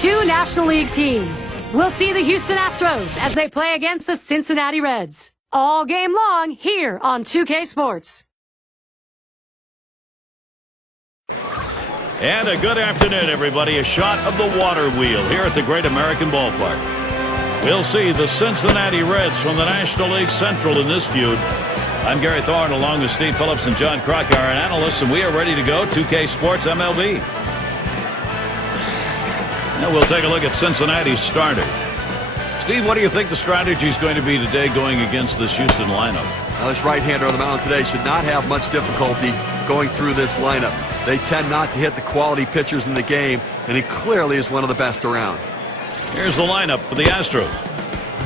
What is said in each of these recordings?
Two National League teams. We'll see the Houston Astros as they play against the Cincinnati Reds. All game long here on 2K Sports. And a good afternoon, everybody. A shot of the water wheel here at the Great American Ballpark. We'll see the Cincinnati Reds from the National League Central in this feud. I'm Gary Thorne along with Steve Phillips and John Crock, our analysts, and we are ready to go. 2K Sports MLB. Now we'll take a look at Cincinnati's starter. Steve, what do you think the strategy is going to be today going against this Houston lineup? Now, this right-hander on the mound today should not have much difficulty going through this lineup. They tend not to hit the quality pitchers in the game, and he clearly is one of the best around. Here's the lineup for the Astros.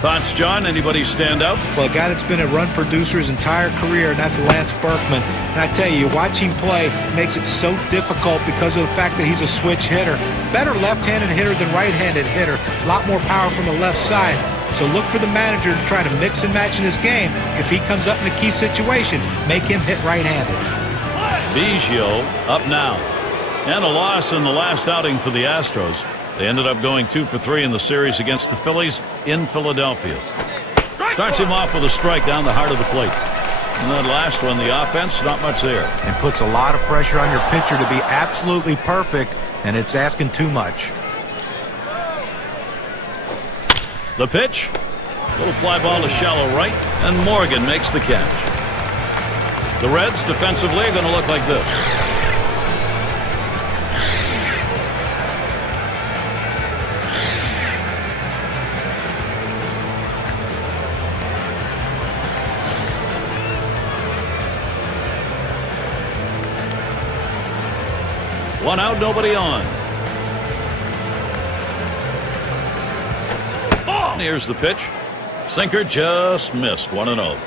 Thoughts, John? Anybody stand out? Well, a guy that's been a run producer his entire career, and that's Lance Berkman. And I tell you, watching play makes it so difficult because of the fact that he's a switch hitter. Better left-handed hitter than right-handed hitter. A lot more power from the left side. So look for the manager to try to mix and match in this game. If he comes up in a key situation, make him hit right-handed. Biggio up now. And a loss in the last outing for the Astros. They ended up going 2 for 3 in the series against the Phillies in Philadelphia. Starts him off with a strike down the heart of the plate. And that last one, the offense, not much there. And puts a lot of pressure on your pitcher to be absolutely perfect, and it's asking too much. The pitch. Little fly ball to shallow right, and Morgan makes the catch. The Reds defensively are going to look like this. One out, nobody on. And here's the pitch. Sinker just missed. 1-0.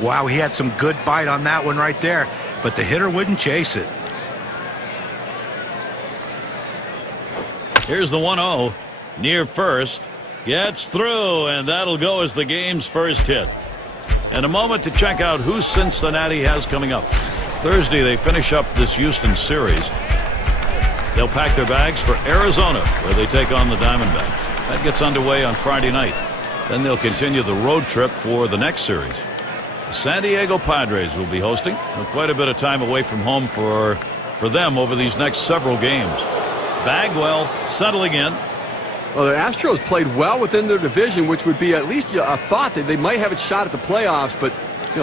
Wow, he had some good bite on that one right there, but the hitter wouldn't chase it. Here's the 1-0. Near first. Gets through, and that'll go as the game's first hit. And a moment to check out who Cincinnati has coming up. Thursday, they finish up this Houston series. They'll pack their bags for Arizona, where they take on the Diamondbacks. That gets underway on Friday night. Then they'll continue the road trip for the next series. The San Diego Padres will be hosting. Quite a bit of time away from home for them over these next several games. Bagwell settling in. Well, the Astros played well within their division, which would be at least a thought that they might have a shot at the playoffs, but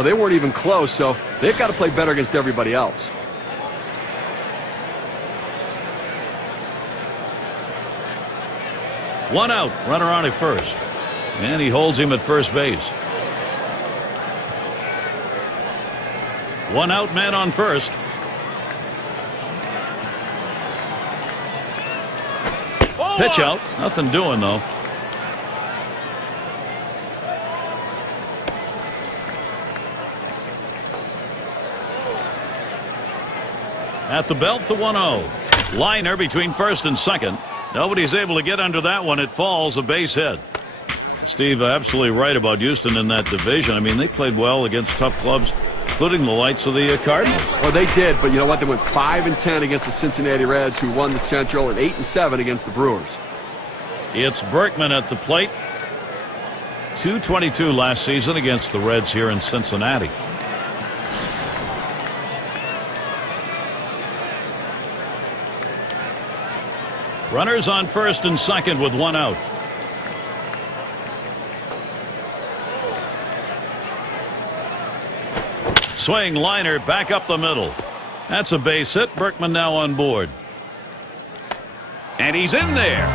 they weren't even close, so they've got to play better against everybody else. One out, runner on at first. And he holds him at first base. One out, man on first. Pitch out. Nothing doing, though. At the belt, the 1-0. Liner between first and second. Nobody's able to get under that one. It falls, a base hit. Steve, absolutely right about Houston in that division. I mean, they played well against tough clubs, including the likes of the Cardinals. Well, they did, but you know what? They went 5-10 against the Cincinnati Reds, who won the Central, and 8-7 against the Brewers. It's Berkman at the plate. .222 last season against the Reds here in Cincinnati. Runners on first and second with one out. Swing liner back up the middle. That's a base hit. Berkman now on board. And he's in there.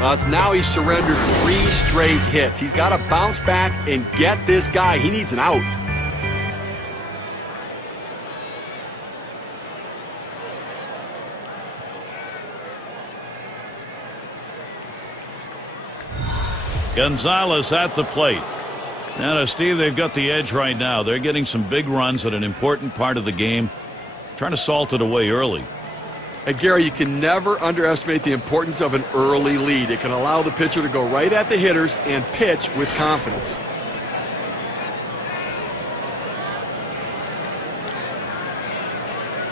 Well, it's now he's surrendered 3 straight hits. He's got to bounce back and get this guy. He needs an out. Gonzalez at the plate. Now, Steve, they've got the edge right now. They're getting some big runs at an important part of the game, trying to salt it away early. And Gary, you can never underestimate the importance of an early lead. It can allow the pitcher to go right at the hitters and pitch with confidence.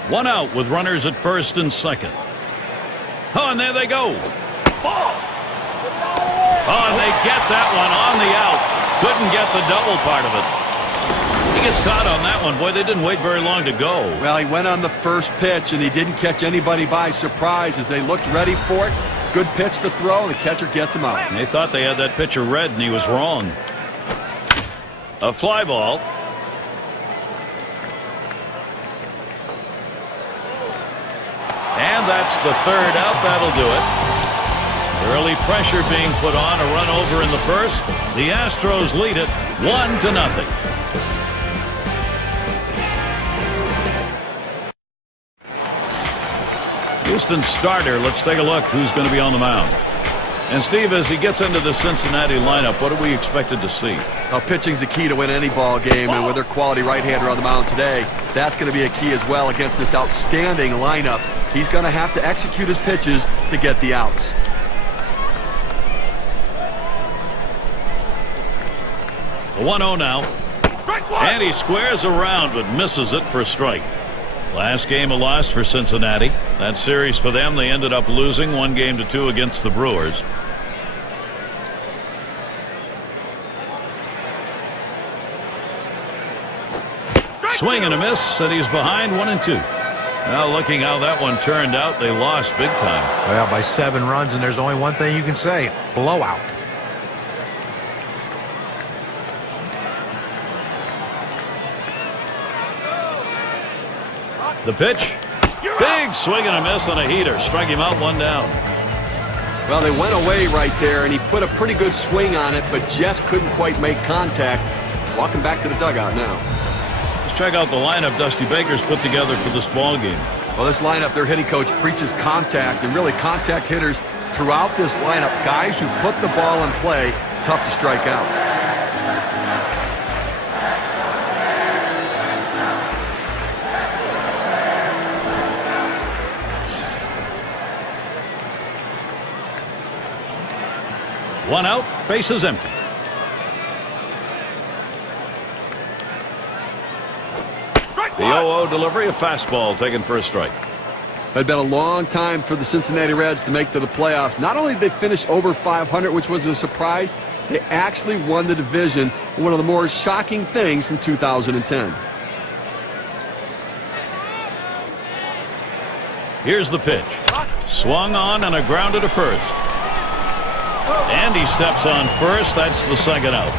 One out with runners at first and second. Oh, and there they go. Oh, and they get that one on the out. Couldn't get the double part of it. He gets caught on that one. Boy, they didn't wait very long to go. Well, he went on the first pitch, and he didn't catch anybody by surprise as they looked ready for it. Good pitch to throw. The catcher gets him out. And they thought they had that pitcher read, and he was wrong. A fly ball. And that's the third out. That'll do it. Early pressure being put on. A run over in the first. The Astros lead it 1-0. Houston's starter. Let's take a look who's going to be on the mound. And Steve, as he gets into the Cincinnati lineup, what are we expected to see? Well, pitching's the key to win any ball game, and with their quality right-hander on the mound today, that's going to be a key as well against this outstanding lineup. He's going to have to execute his pitches to get the outs. The 1-0 now. And he squares around but misses it for a strike. Last game a loss for Cincinnati. That series for them, they ended up losing 1-2 against the Brewers. Swing and a miss, and he's behind 1-2. Now looking how that one turned out, they lost big time. Well, by 7 runs, and there's only one thing you can say: blowout. The pitch. Big swing and a miss on a heater. Strike him out, 1 down. Well, they went away right there, and he put a pretty good swing on it, but just couldn't quite make contact. Walking back to the dugout now. Let's check out the lineup Dusty Baker's put together for this ball game. Well, this lineup, their hitting coach preaches contact, and really contact hitters throughout this lineup. Guys who put the ball in play, tough to strike out. One out, bases empty. The 0-0 delivery, a fastball taken for a strike. It had been a long time for the Cincinnati Reds to make to the playoffs. Not only did they finish over 500, which was a surprise, they actually won the division. One of the more shocking things from 2010. Here's the pitch. Swung on and a grounder to first. And he steps on first. That's the second out.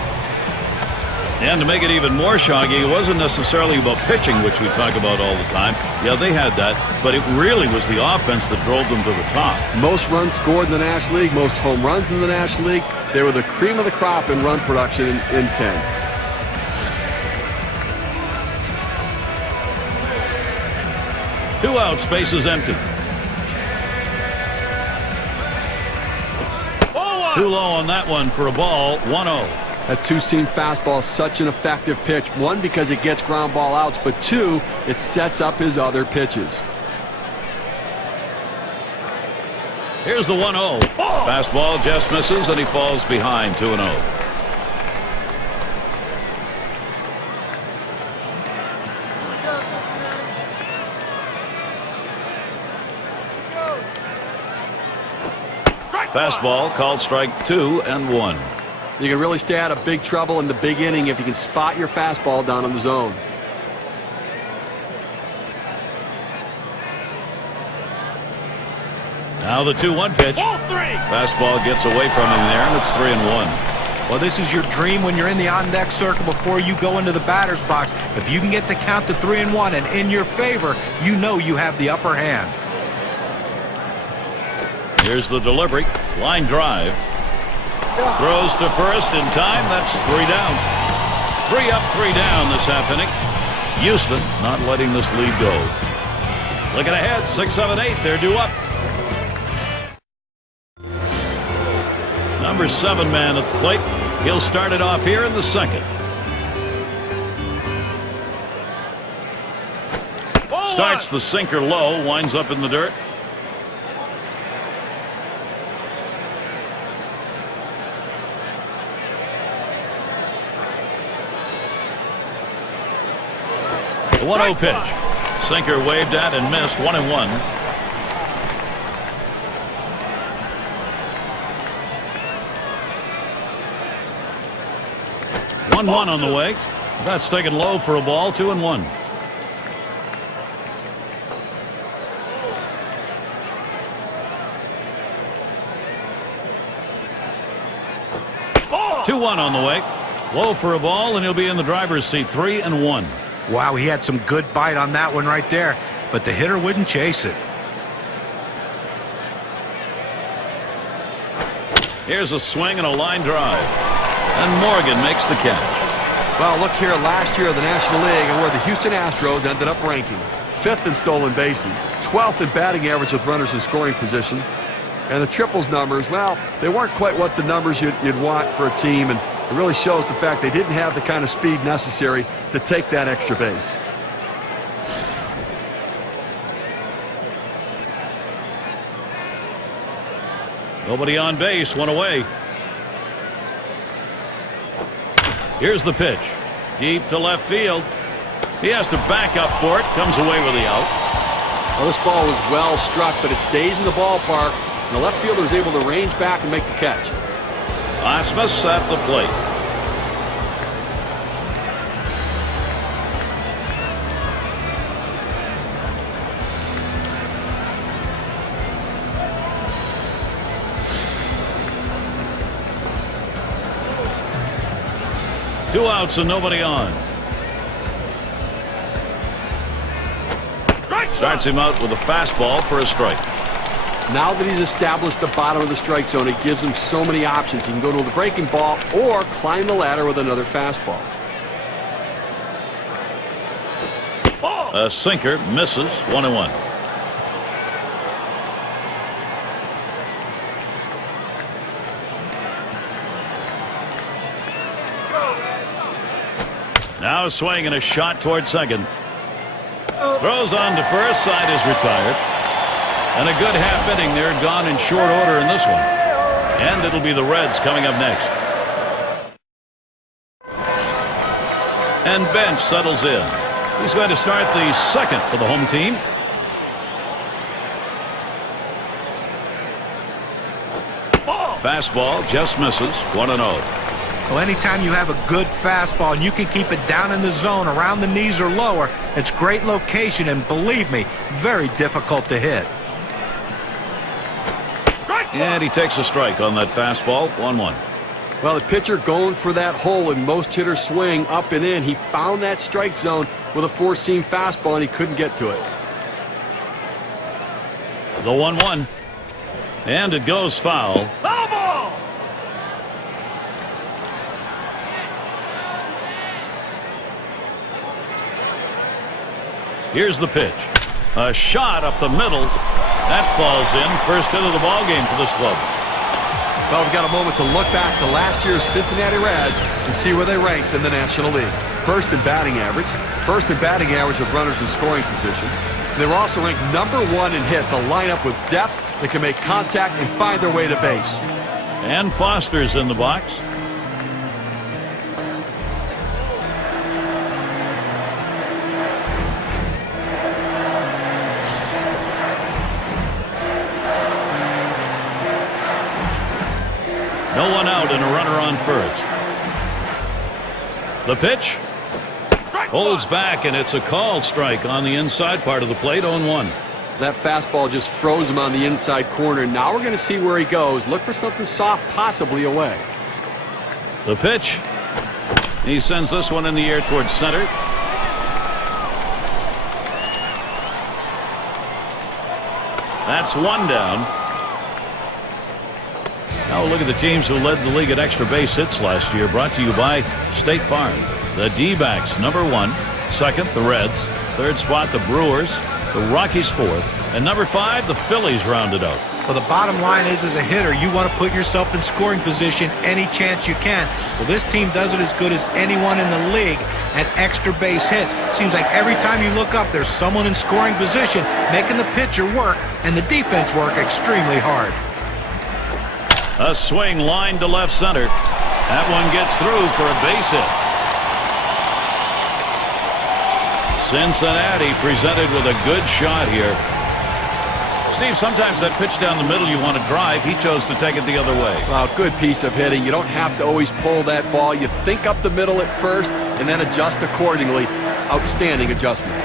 And to make it even more shocking, it wasn't necessarily about pitching, which we talk about all the time. Yeah, they had that, but it really was the offense that drove them to the top. Most runs scored in the National League, most home runs in the National League. They were the cream of the crop in run production in 10. Two outs, bases empty. Too low on that one for a ball, 1-0. That two-seam fastball is such an effective pitch. One, because it gets ground ball outs, but two, it sets up his other pitches. Here's the 1-0. Fastball just misses, and he falls behind 2-0. Fastball called strike 2 and 1. You can really stay out of big trouble in the big inning if you can spot your fastball down in the zone. Now the 2-1 pitch. Fastball gets away from him there, and it's 3-1. Well, this is your dream when you're in the on-deck circle before you go into the batter's box. If you can get the count to 3-1 and in your favor, you know you have the upper hand. Here's the delivery. Line drive. Throws to first in time. That's 3 down. 3 up, 3 down this half inning. Houston not letting this lead go. Looking ahead, 6, 7, 8. They're due up. Number 7 man at the plate. He'll start it off here in the second. Starts the sinker low. Winds up in the dirt. The 1-0 pitch. Sinker waved at and missed. 1-1. 1-1 on the way. That's taken low for a ball. 2-1. Ball. 2-1 on the way. Low for a ball, and he'll be in the driver's seat. 3-1. Wow, he had some good bite on that one right there, but the hitter wouldn't chase it. Here's a swing and a line drive. And Morgan makes the catch. Well, look here last year in the National League and where the Houston Astros ended up ranking. 5th in stolen bases, 12th in batting average with runners in scoring position. And the triples numbers, well, they weren't quite what the numbers you'd want for a team, and it really shows the fact they didn't have the kind of speed necessary to take that extra base. Nobody on base, one away. Here's the pitch. Deep to left field. He has to back up for it. Comes away with the out. Well, this ball was well struck, but it stays in the ballpark. And the left fielder is able to range back and make the catch. Osmus at the plate. Two outs and nobody on. Starts him out with a fastball for a strike. Now that he's established the bottom of the strike zone, it gives him so many options. He can go to the breaking ball or climb the ladder with another fastball. A sinker misses. 1-1. Now a swing and a shot toward second. Throws on to first. Side is retired. And a good half inning there, gone in short order in this one. And it'll be the Reds coming up next. And Bench settles in. He's going to start the second for the home team. Fastball just misses. 1-0. Well, anytime you have a good fastball and you can keep it down in the zone around the knees or lower, it's great location and, believe me, very difficult to hit. And he takes a strike on that fastball. 1-1. Well, the pitcher going for that hole, and most hitters swing up and in. He found that strike zone with a four-seam fastball, and he couldn't get to it. The 1-1. And it goes foul. Foul ball. Here's the pitch. A shot up the middle. That falls in. First hit of the ball game for this club. Well, we've got a moment to look back to last year's Cincinnati Reds and see where they ranked in the National League. First in batting average. First in batting average with runners in scoring position. They were also ranked #1 in hits, a lineup with depth that can make contact and find their way to base. And Foster's in the box. No one out and a runner on first. The pitch holds back, and it's a called strike on the inside part of the plate. 0-1. That fastball just froze him on the inside corner. Now we're going to see where he goes. Look for something soft, possibly away. The pitch. He sends this one in the air towards center. That's one down. Now look at the teams who led the league at extra base hits last year. Brought to you by State Farm. The D-backs, #1. Second, the Reds. Third spot, the Brewers. The Rockies, 4th. And #5, the Phillies rounded out. Well, the bottom line is, as a hitter, you want to put yourself in scoring position any chance you can. Well, this team does it as good as anyone in the league at extra base hits. Seems like every time you look up, there's someone in scoring position making the pitcher work and the defense work extremely hard. A swing line to left center. That one gets through for a base hit. Cincinnati presented with a good shot here. Steve, sometimes that pitch down the middle you want to drive, he chose to take it the other way. Well, good piece of hitting. You don't have to always pull that ball. You think up the middle at first and then adjust accordingly. Outstanding adjustment.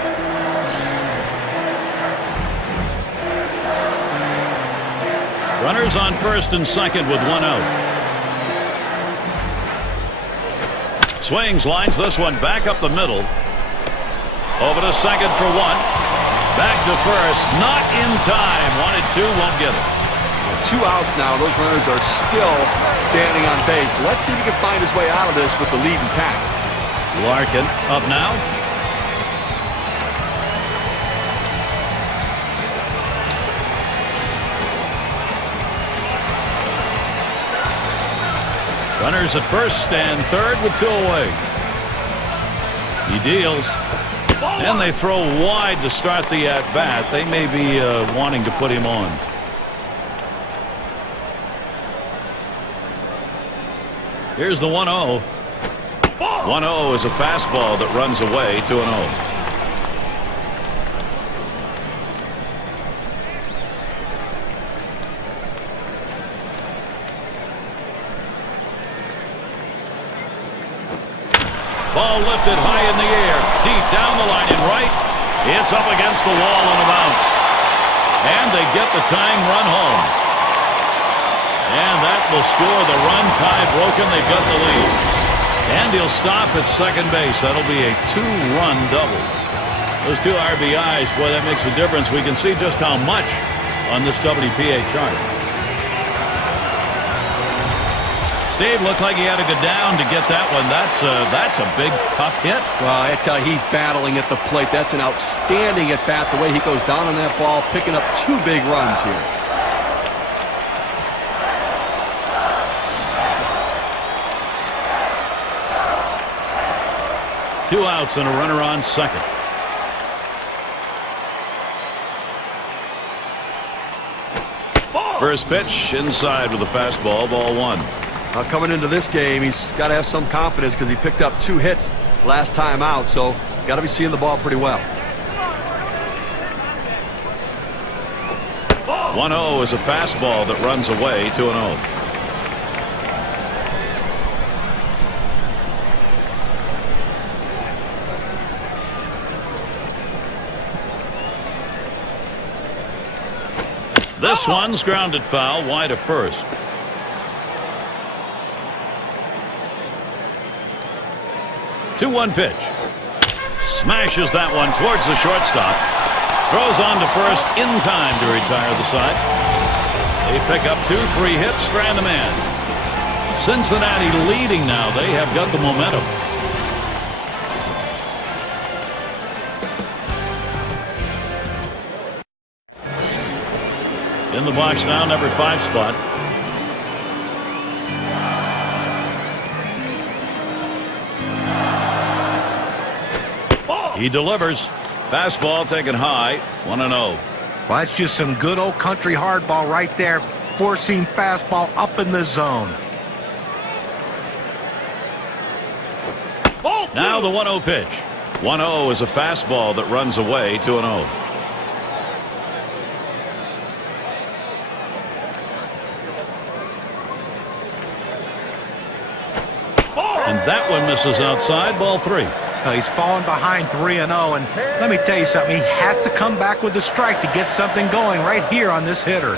Runners on first and second with one out. Swings, lines this one back up the middle. Over to second for one. Back to first. Not in time. Wanted two, won't get it. 2 outs now. Those runners are still standing on base. Let's see if he can find his way out of this with the lead intact. Larkin up now. Runners at first and third with 2 away. He deals. And they throw wide to start the at-bat. They may be wanting to put him on. Here's the 1-0. 1-0 is a fastball that runs away, 2-0. Ball lifted high in the air, deep down the line and right. It's up against the wall on a bounce. And they get the tying run home. And that will score the run. Tie broken. They've got the lead. And he'll stop at second base. That'll be a 2-run double. Those 2 RBIs, boy, that makes a difference. We can see just how much on this WPA chart. Steve, looked like he had to go down to get that one. That's a big, tough hit. Well, I tell you, he's battling at the plate. That's an outstanding at-bat, the way he goes down on that ball, picking up 2 big runs here. Two outs and a runner on second. First pitch inside with a fastball, ball 1. Now coming into this game, he's got to have some confidence because he picked up 2 hits last time out, so got to be seeing the ball pretty well. 1-0 is a fastball that runs away, 2-0. This one's grounded foul, wide of first. 2-1 pitch. Smashes that one towards the shortstop. Throws on to first in time to retire the side. They pick up 2-3 hits, strand a man. Cincinnati leading now. They have got the momentum. In the box now, number 5 spot. He delivers. Fastball taken high. 1-0. Well, that's just some good old country hardball right there. Forcing fastball up in the zone. Now the 1-0 pitch. 1-0 is a fastball that runs away, 2-0. And that one misses outside, ball 3. He's fallen behind 3-0, and let me tell you something. He has to come back with a strike to get something going right here on this hitter.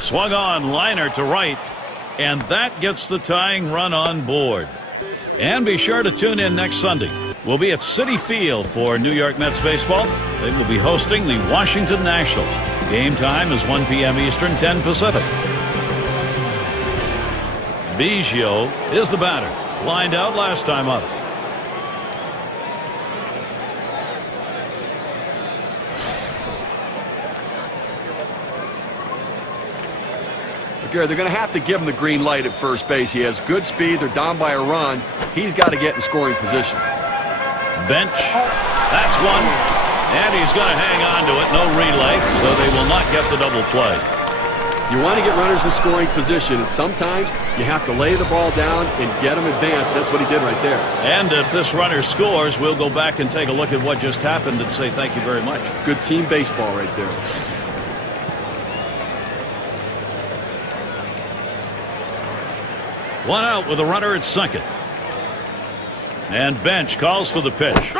Swung on, liner to right, and that gets the tying run on board. And be sure to tune in next Sunday. We'll be at Citi Field for New York Mets baseball. They will be hosting the Washington Nationals. Game time is 1 p.m. Eastern, 10 Pacific. Biggio is the batter. Lined out last time up. Gary, they're going to have to give him the green light at first base. He has good speed. They're down by a run. He's got to get in scoring position. Bench. That's one. And he's going to hang on to it. No relay, so they will not get the double play. You want to get runners in scoring position, and sometimes you have to lay the ball down and get them advanced. That's what he did right there. And if this runner scores, we'll go back and take a look at what just happened and say thank you very much. Good team baseball right there. One out with a runner at second. And bench calls for the pitch.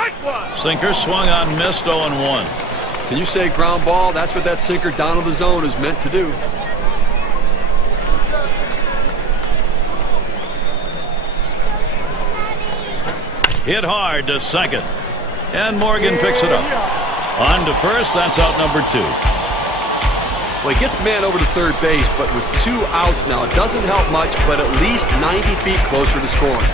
Sinker swung on, missed, 0-1. Can you say ground ball? That's what that sinker down to the zone is meant to do. Hit hard to second. And Morgan picks it up. On to first, that's out number 2. Well, he gets the man over to third base, but with 2 outs now, it doesn't help much, but at least 90 feet closer to scoring.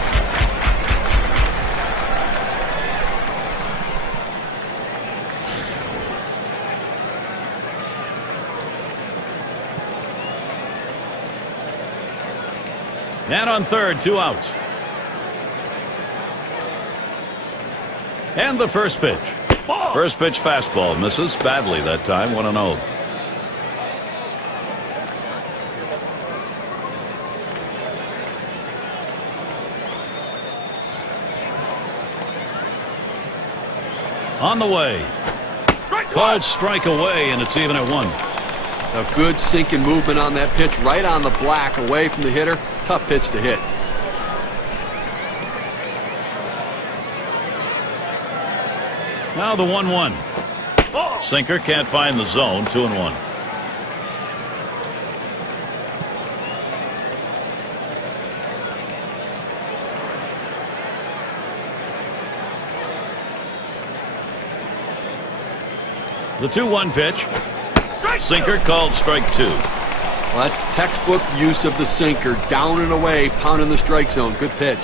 And on third, 2 outs. And the first pitch. First pitch fastball misses badly that time, 1-0. On the way. Called strike away, and it's even at 1. A good sinking movement on that pitch, right on the black, away from the hitter. Tough pitch to hit. Now the 1-1. Sinker can't find the zone, 2-1. The 2-1 pitch. Sinker called strike 2. Well, that's textbook use of the sinker. Down and away, pounding the strike zone. Good pitch.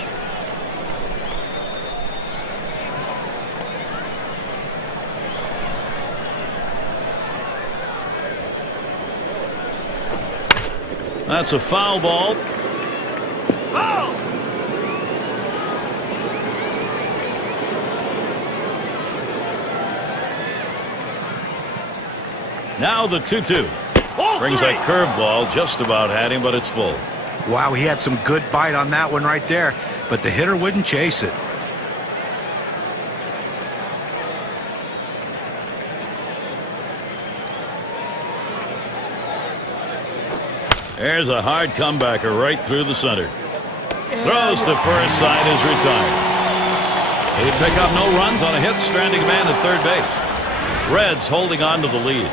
That's a foul ball. Now the 2-2. Brings that curveball, just about had him, but it's full. Wow, he had some good bite on that one right there, but the hitter wouldn't chase it. There's a hard comebacker right through the center. Throws to first, side is retired. They pick up no runs on a hit, stranding a man at third base. Reds holding on to the lead.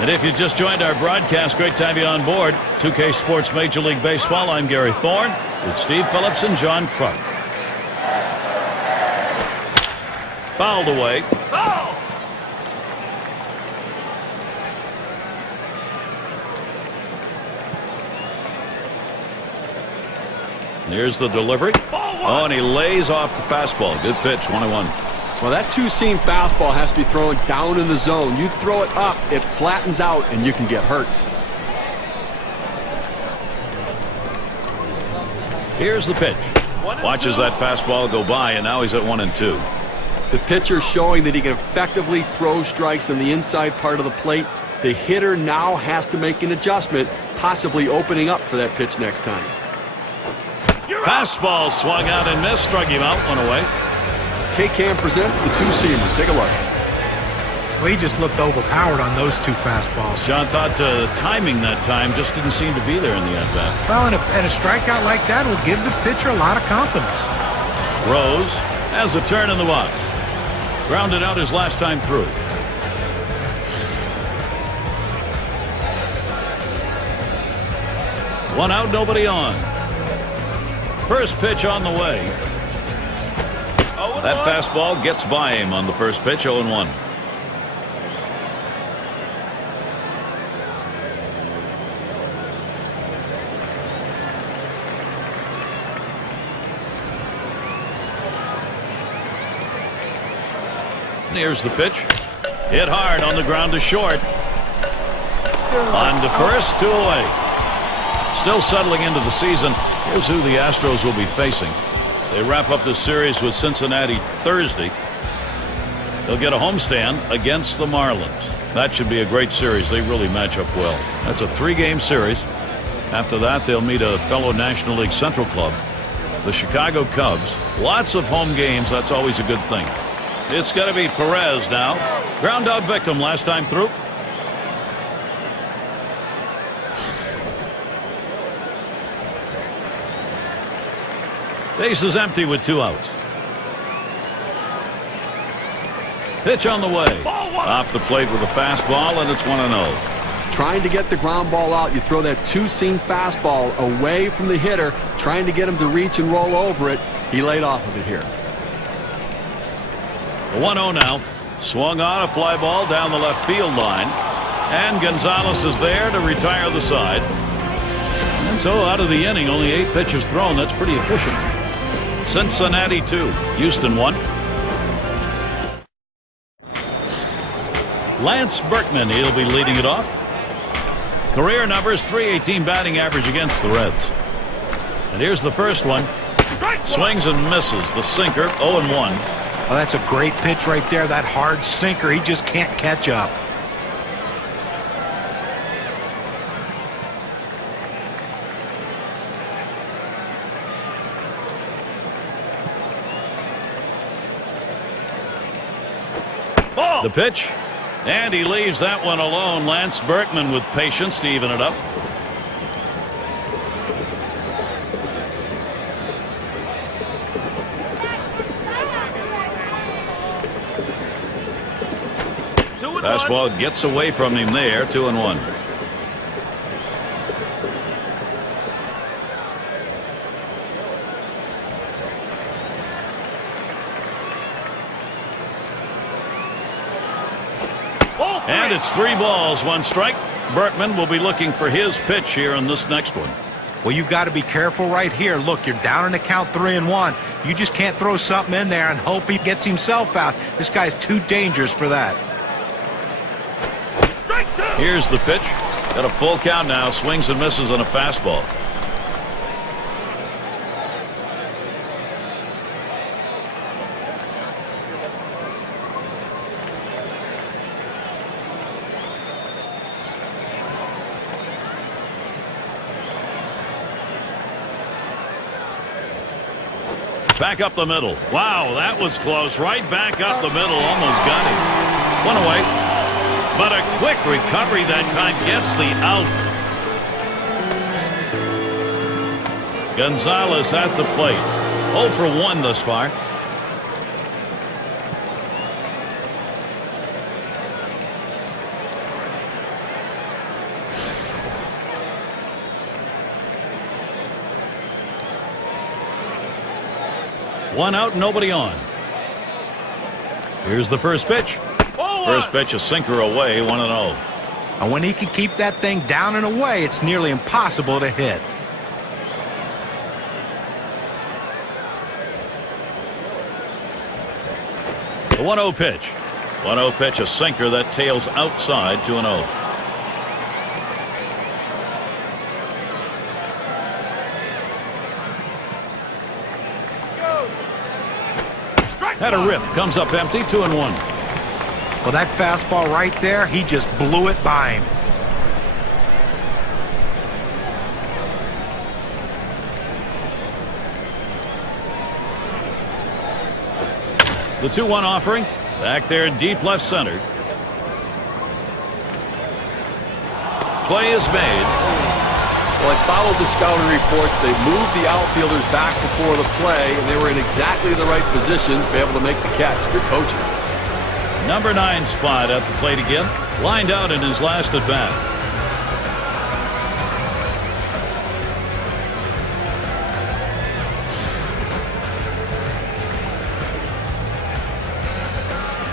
And if you just joined our broadcast, great to have you on board. 2K Sports Major League Baseball. I'm Gary Thorne with Steve Phillips and John Kruk. Fouled away. Here's the delivery. Oh, and he lays off the fastball. Good pitch, 1-1. Well, that two-seam fastball has to be thrown down in the zone. You throw it up, it flattens out, and you can get hurt. Here's the pitch. Watches that fastball go by, and now he's at 1-2. The pitcher showing that he can effectively throw strikes on the inside part of the plate. The hitter now has to make an adjustment, possibly opening up for that pitch next time. Fastball swung out and missed, struck him out, 1 away. K-Cam presents the two-seamers. Take a look. Well, he just looked overpowered on those 2 fastballs. John thought timing that time just didn't seem to be there in the at-bat. Well, and a strikeout like that will give the pitcher a lot of confidence. Rose has a turn in the box. Grounded out his last time through. One out, nobody on. First pitch on the way. That fastball gets by him on the first pitch, 0-1. Here's the pitch. Hit hard on the ground to short. On to first, 2 away. Still settling into the season. Here's who the Astros will be facing. They wrap up this series with Cincinnati Thursday. They'll get a homestand against the Marlins. That should be a great series. They really match up well. That's a 3-game series. After that, they'll meet a fellow National League Central club, the Chicago Cubs. Lots of home games. That's always a good thing. It's going to be Perez now. Ground out victim last time through. Base is empty with 2 outs. Pitch on the way. Off the plate with a fastball, and it's 1-0. Trying to get the ground ball out, you throw that two-seam fastball away from the hitter, trying to get him to reach and roll over it. He laid off of it here. 1-0 now. Swung on a fly ball down the left field line. And Gonzalez is there to retire the side. And so out of the inning, only 8 pitches thrown. That's pretty efficient. Cincinnati 2, Houston 1. Lance Berkman, he'll be leading it off. Career numbers, .318 batting average against the Reds. And here's the first one. Swings and misses. The sinker, 0-1. Well, that's a great pitch right there. That hard sinker. He just can't catch up. The pitch. And he leaves that one alone. Lance Berkman with patience to even it up. Fastball gets away from him there. 2-1. And it's 3 balls, 1 strike. Berkman will be looking for his pitch here in this next one. Well, you've got to be careful right here. Look, you're down in the count 3-1. You just can't throw something in there and hope he gets himself out. This guy's too dangerous for that. Here's the pitch. Got a full count now. Swings and misses on a fastball. Back up the middle. Wow, that was close. Right back up the middle. Almost got him. 1 away. But a quick recovery that time gets the out. Gonzalez at the plate. 0 for 1 thus far. One out, nobody on. Here's the first pitch. First pitch, a sinker away, 1-0. And when he can keep that thing down and away, it's nearly impossible to hit. The 1-0 pitch. 1-0 pitch, a sinker that tails outside, 2-0. Had a rip, comes up empty, 2-1. Well, that fastball right there, he just blew it by him. The 2-1 offering. Back there deep left center. Play is made. Well, I followed the scouting reports. They moved the outfielders back before the play, and they were in exactly the right position to be able to make the catch. Good coaching. Number 9 spot at the plate again. Lined out in his last at bat.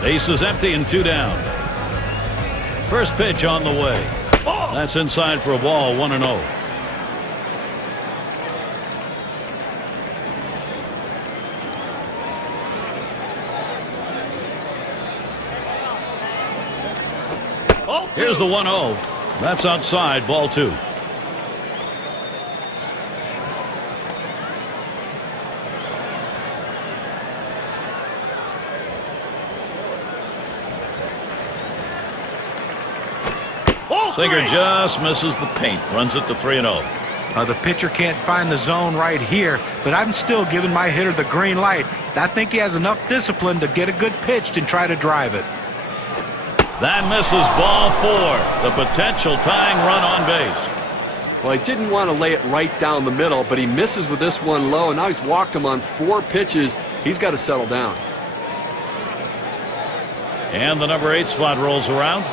Base is empty and 2 down. First pitch on the way. That's inside for a ball, 1-0. Here's the 1-0. That's outside, ball 2. Sinker just misses the paint. Runs it to 3-0. The pitcher can't find the zone right here, but I'm still giving my hitter the green light. I think he has enough discipline to get a good pitch and try to drive it. That misses ball 4. The potential tying run on base. Well, he didn't want to lay it right down the middle, but he misses with this one low, and now he's walked him on 4 pitches. He's got to settle down. And the number 8 spot rolls around.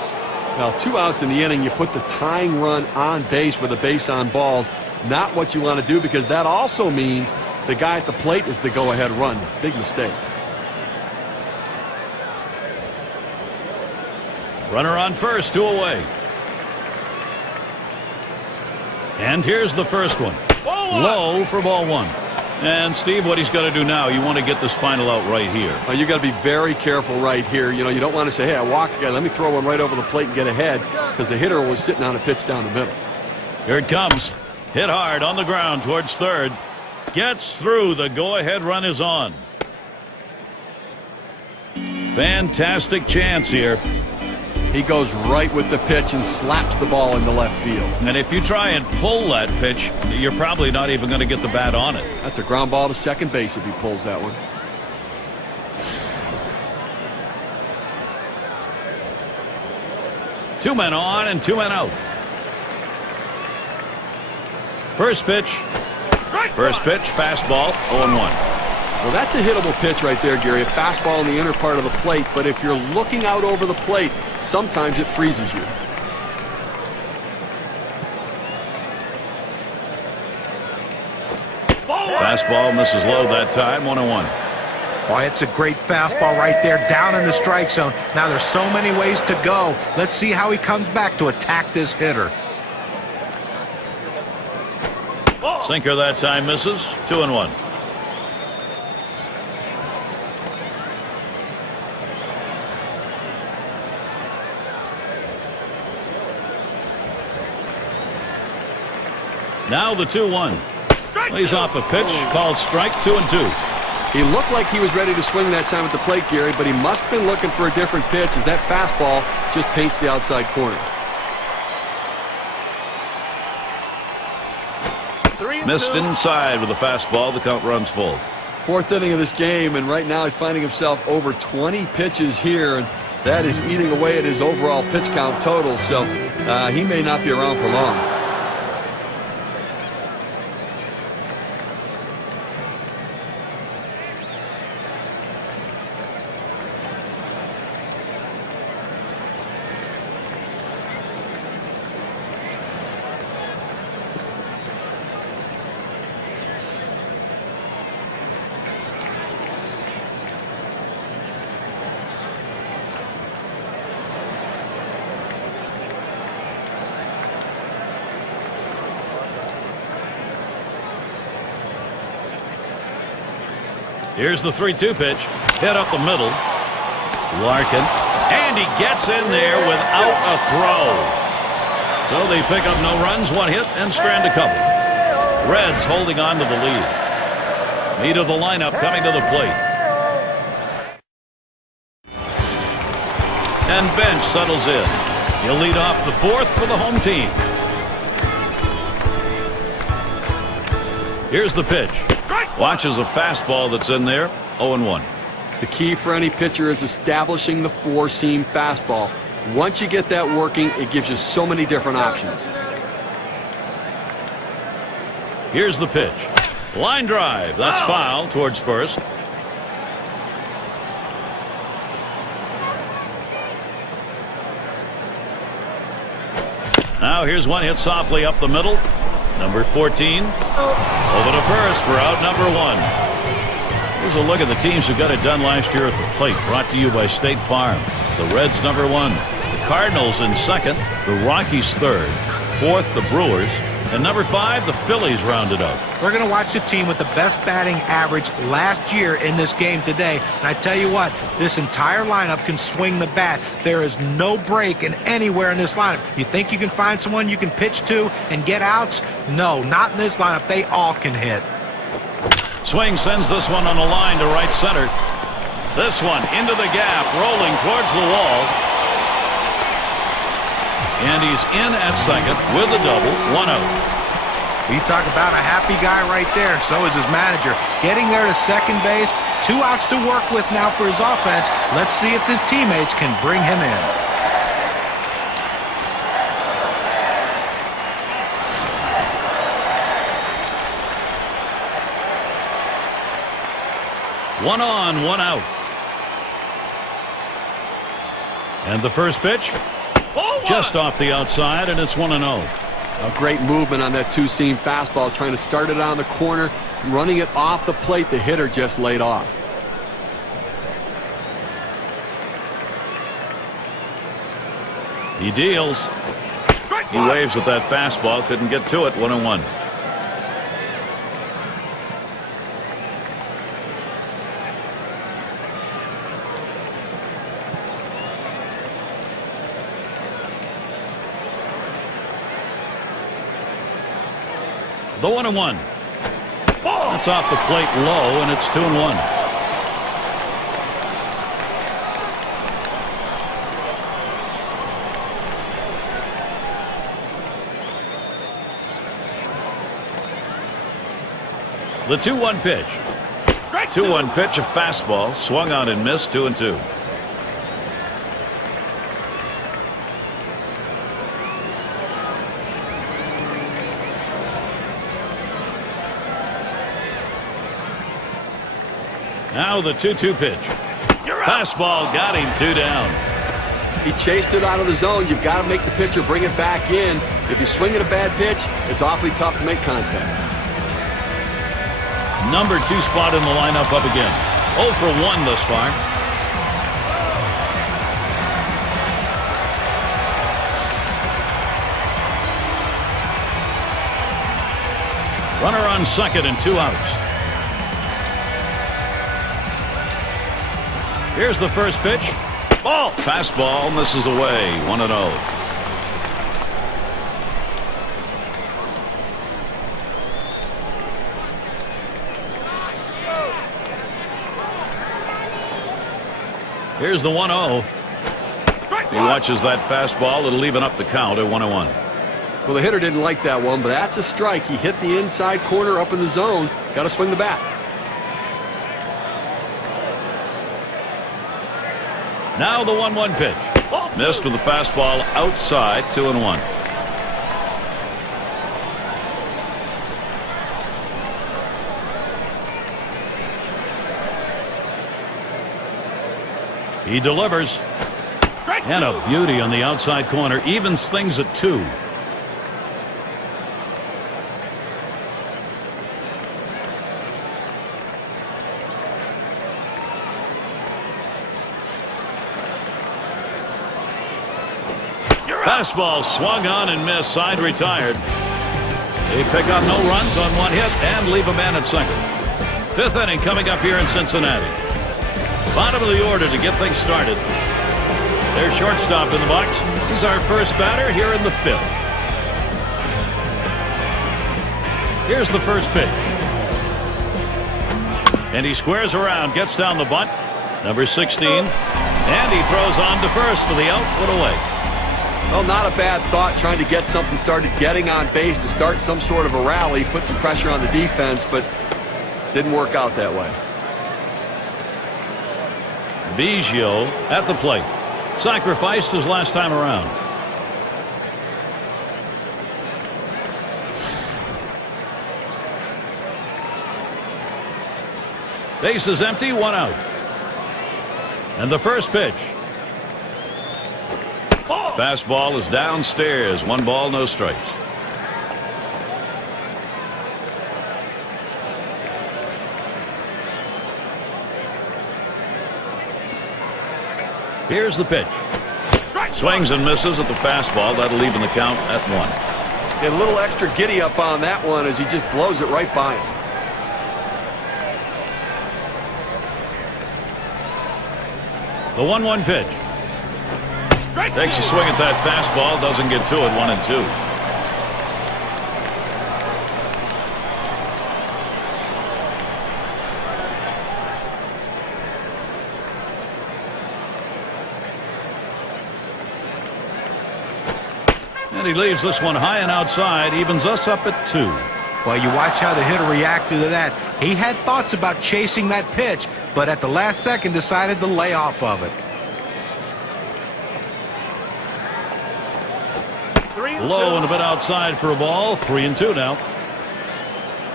Well, 2 outs in the inning, you put the tying run on base with a base on balls. Not what you want to do, because that also means the guy at the plate is the go-ahead run. Big mistake. Runner on first, 2 away. And here's the first one. Low for ball 1. And Steve, what he's got to do now, you want to get this final out right here. You got to be very careful right here. You know, you don't want to say, hey, I walked a guy, let me throw one right over the plate and get ahead, because the hitter was sitting on a pitch down the middle. Here it comes. Hit hard on the ground towards third. Gets through. The go-ahead run is on. Fantastic chance here. He goes right with the pitch and slaps the ball into left field. And if you try and pull that pitch, you're probably not even going to get the bat on it. That's a ground ball to second base if he pulls that one. Two men on and 2 men out. First pitch. First pitch, fastball, 0-1. Well, that's a hittable pitch right there, Gary. A fastball in the inner part of the plate, but if you're looking out over the plate, sometimes it freezes you. Fastball misses low that time, 1-1. Boy, it's a great fastball right there, down in the strike zone. Now there's so many ways to go. Let's see how he comes back to attack this hitter. Sinker that time misses, 2-1. Now the 2-1. He's off a pitch called strike, 2-2. He looked like he was ready to swing that time at the plate, Gary, but he must have been looking for a different pitch, as that fastball just paints the outside corner. Missed inside with a fastball. The count runs full. 4th inning of this game, and right now he's finding himself over 20 pitches here, and that is eating away at his overall pitch count total, so he may not be around for long. Here's the 3-2 pitch. Hit up the middle. Larkin. And he gets in there without a throw. So they pick up no runs, 1 hit, and strand a couple. Reds holding on to the lead. Meat of the lineup coming to the plate. And bench settles in. He'll lead off the 4th for the home team. Here's the pitch. Watches a fastball that's in there, 0-1. The key for any pitcher is establishing the 4-seam fastball. Once you get that working, it gives you so many different options. Here's the pitch. Line drive. That's foul towards first. Now here's one hit softly up the middle. Number 14. Over to first for out number 1. Here's a look at the teams who got it done last year at the plate. Brought to you by State Farm. The Reds number 1. The Cardinals in 2nd. The Rockies 3rd. 4th, the Brewers. And number 5, the Phillies rounded up. We're going to watch the team with the best batting average last year in this game today. And I tell you what, this entire lineup can swing the bat. There is no break in anywhere in this lineup. You think you can find someone you can pitch to and get outs? No, not in this lineup. They all can hit. Swing sends this one on the line to right center. This one into the gap, rolling towards the wall. And he's in at second with a double, 1 out. You talk about a happy guy right there. So is his manager. Getting there to second base. 2 outs to work with now for his offense. Let's see if his teammates can bring him in. One on, 1 out. And the first pitch, just off the outside, and it's 1-0. A great movement on that two-seam fastball, trying to start it on the corner, running it off the plate. The hitter just laid off. He deals. He waves at that fastball, couldn't get to it, 1-1. The 1-1. That's off the plate low, and it's 2-1. The 2-1 pitch. 2-1 pitch, a fastball, swung on and missed, 2-2. Now the 2-2 pitch. Fastball got him 2 down. He chased it out of the zone. You've got to make the pitcher bring it back in. If you swing at a bad pitch, it's awfully tough to make contact. Number 2 spot in the lineup up again. 0 for 1 thus far. Runner on second and 2 outs. Here's the first pitch. Ball. Fastball misses away. 1-0. Here's the 1-0. He watches that fastball. It'll even up the count at 1-1. Well, the hitter didn't like that one, but that's a strike. He hit the inside corner up in the zone. Got to swing the bat. Now the 1-1 pitch. Missed with the fastball outside, 2-1. He delivers. And a beauty on the outside corner. Evens things at 2. Fastball swung on and missed. Side retired. They pick up no runs on 1 hit and leave a man at second. 5th inning coming up here in Cincinnati. Bottom of the order to get things started. Their shortstop in the box. He's our first batter here in the 5th. Here's the first pitch. And he squares around, gets down the bunt. Number 16. And he throws on to first for the out, put away. Well, not a bad thought, trying to get something started, getting on base to start some sort of a rally, put some pressure on the defense, but didn't work out that way. Biggio at the plate. Sacrificed his last time around. Base is empty, 1 out. And the first pitch. Fastball is downstairs. 1 ball, no strikes. Here's the pitch. Swings and misses at the fastball. That'll even the count at 1. Get a little extra giddy up on that one as he just blows it right by him. The 1-1 pitch. Takes a swing at that fastball. Doesn't get to it. 1-2. And he leaves this one high and outside, evens us up at 2. Well, you watch how the hitter reacted to that. He had thoughts about chasing that pitch, but at the last second decided to lay off of it. Low and a bit outside for a ball. 3-2 now.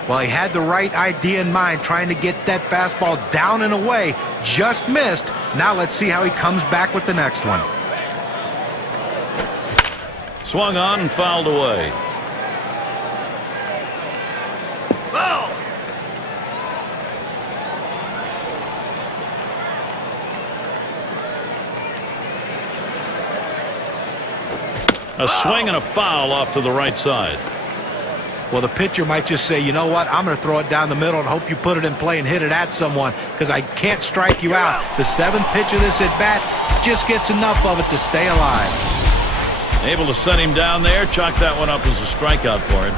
Well, he had the right idea in mind, trying to get that fastball down and away. Just missed. Now let's see how he comes back with the next one. Swung on and fouled away. Foul. A swing and a foul off to the right side. Well, the pitcher might just say, you know what, I'm going to throw it down the middle and hope you put it in play and hit it at someone because I can't strike you out. The 7th pitch of this at-bat just gets enough of it to stay alive. Able to set him down there. Chalk that one up as a strikeout for him.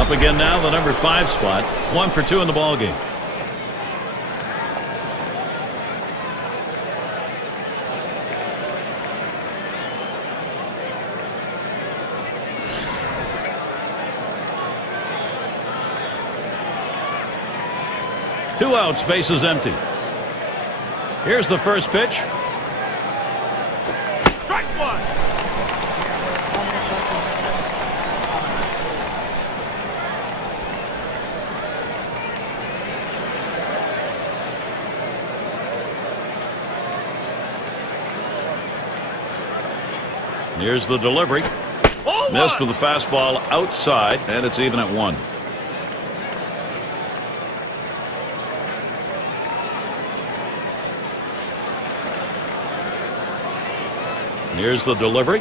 Up again now, the number 5 spot. 1 for 2 in the ballgame. Two outs, bases empty. Here's the first pitch. Strike one. Here's the delivery. Missed with the fastball outside, and it's even at 1. Here's the delivery.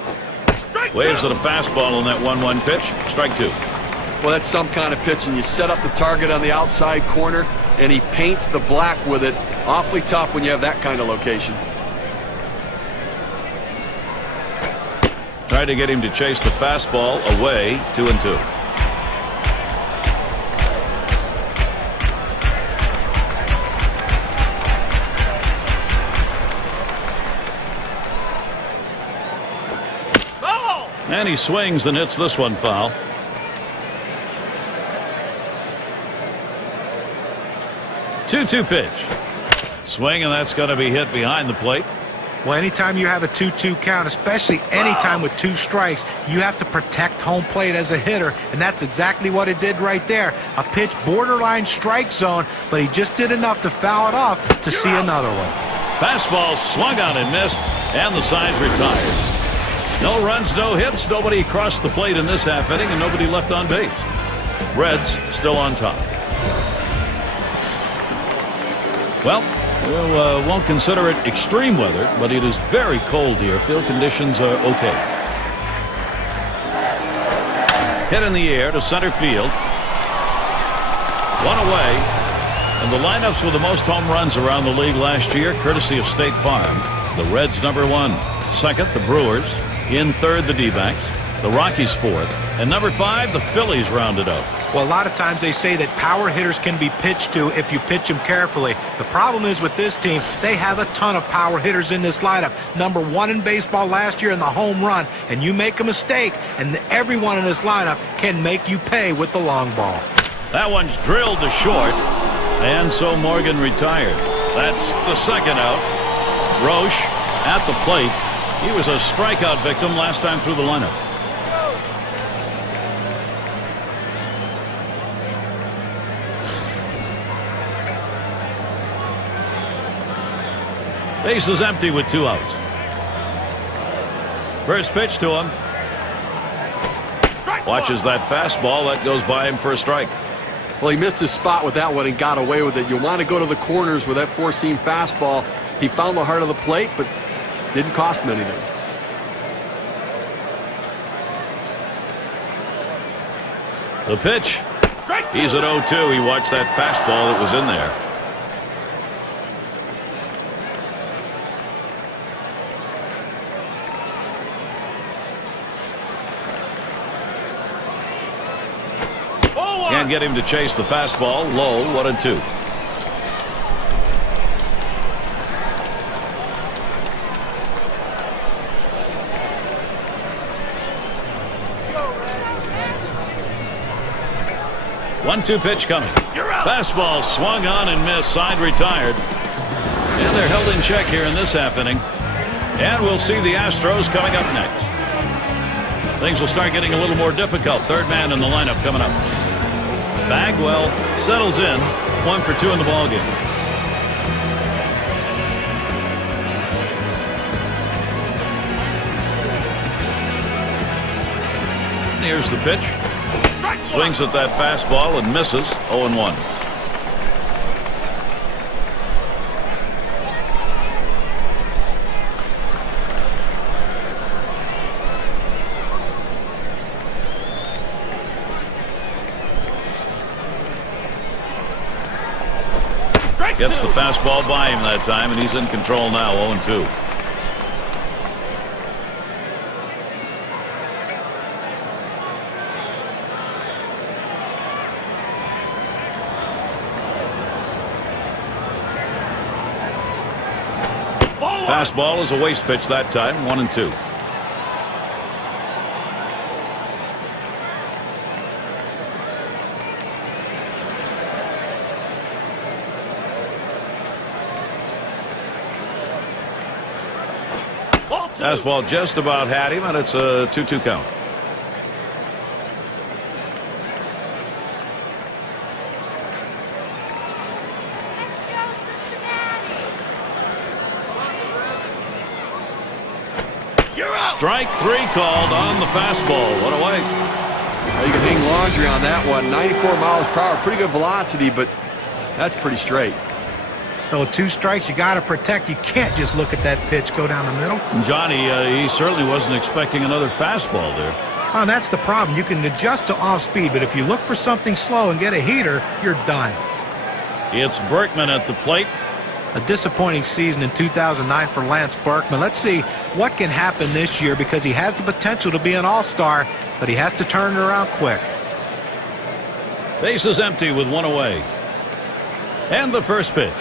Waves at a fastball on that 1-1 pitch. Strike 2. Well, that's some kind of pitch, and you set up the target on the outside corner, and he paints the black with it. Awfully tough when you have that kind of location. Tried to get him to chase the fastball away. 2-2. And he swings and hits this one foul. Two-two pitch. Swing, and that's going to be hit behind the plate. Well, anytime you have a 2-2 count, especially anytime with 2 strikes, you have to protect home plate as a hitter, and that's exactly what it did right there. A pitch borderline strike zone, but he just did enough to foul it off to see another one. Fastball swung on and missed, and the side's retired. No runs, no hits, nobody crossed the plate in this half inning, and nobody left on base. Reds still on top. Well, we won't consider it extreme weather, but it is very cold here. Field conditions are okay. Hit in the air to center field. 1 away. And the lineups with the most home runs around the league last year, courtesy of State Farm. The Reds number 1. Second, the Brewers. In third, the D-backs. The Rockies 4th. And number 5, the Phillies rounded up. Well, a lot of times they say that power hitters can be pitched to if you pitch them carefully. The problem is with this team, they have a ton of power hitters in this lineup. Number 1 in baseball last year in the home run. And you make a mistake, and everyone in this lineup can make you pay with the long ball. That one's drilled to short. And so Morgan retired. That's the second out. Roche at the plate. He was a strikeout victim last time through the lineup. Base is empty with 2 outs. First pitch to him. Watches that fastball. That goes by him for a strike. Well, he missed his spot with that one and got away with it. You want to go to the corners with that 4-seam fastball. He found the heart of the plate, but didn't cost him anything. The pitch. He's at 0-2. He watched that fastball that was in there. Can't get him to chase the fastball. Low, 1-2. 1-2 pitch coming. You're out. Fastball swung on and missed. Side retired. And they're held in check here in this half inning. And we'll see the Astros coming up next. Things will start getting a little more difficult. Third man in the lineup coming up. Bagwell settles in. 1 for 2 in the ballgame. Here's the pitch. Swings at that fastball and misses. 0-1. Gets the fastball by him that time, and he's in control now. 0-2. Fastball is a waste pitch that time. 1-2. Fastball just about had him, and it's a 2-2 count. Strike 3 called on the fastball. What a way. You can hang laundry on that one. 94 miles per hour. Pretty good velocity, but that's pretty straight. So 2 strikes, you got to protect. You can't just look at that pitch go down the middle. Johnny, he certainly wasn't expecting another fastball there. Oh, and that's the problem. You can adjust to off speed, but if you look for something slow and get a heater, you're done. It's Berkman at the plate. A disappointing season in 2009 for Lance Berkman. Let's see what can happen this year, because he has the potential to be an all-star, but he has to turn it around quick. Base is empty with 1 away. And the first pitch.